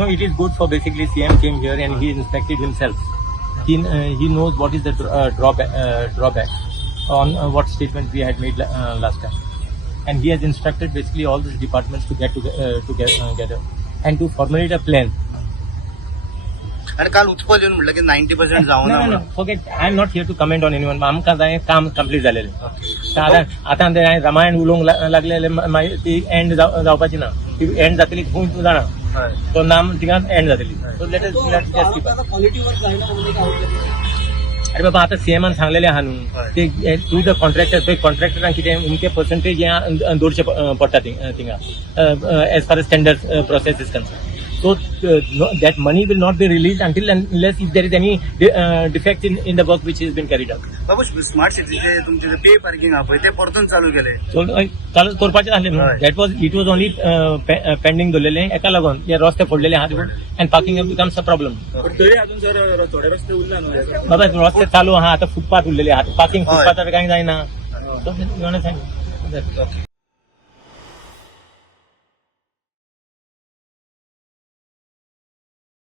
No, it is good for basically CM came here and he inspected himself. He knows what is the drawback on what statement we had made last time, and he has instructed basically all these departments to get together and to formulate a plan. आणि काल उत्पल येऊन म्हटलं की 90% जाऊ No, ना. forget. I am not here to comment on anyone. आमका जाय काम कम्प्लीट झालेले. तर आता रामायण उलोंग लागलेले ती एंड जावपाची ना. ती एंड जातली खूप तू जाणा. तो नाम तिका एंड जातली. So let us just keep. अरे बाबा आता सीएमान सांगलेले आहा न्हू ते टू द कॉन्ट्रॅक्टर ते कॉन्ट्रॅक्टरांक कितें उमके पर्संटेज या 200 पडटा थिंगा as far as tender process is concern. So that money will not be released until unless if there is any defect in the work which has been carried out. बाबू smart सिटीचे तुमचे pay parking हा ते परतून चालू केले. So चालू करपाचे आसले न्हू. It was only pending दवरलेले एका लागून हे रस्ते फोडलेले आहात and parking becomes a problem. तरी अजून सर थोडे रस्ते उरला न्हू. बाबा रस्ते चालू आहा आता फुटपाथ उरलेले आहात. पार्किंग फुटपाथार कांय जायना. So you understand?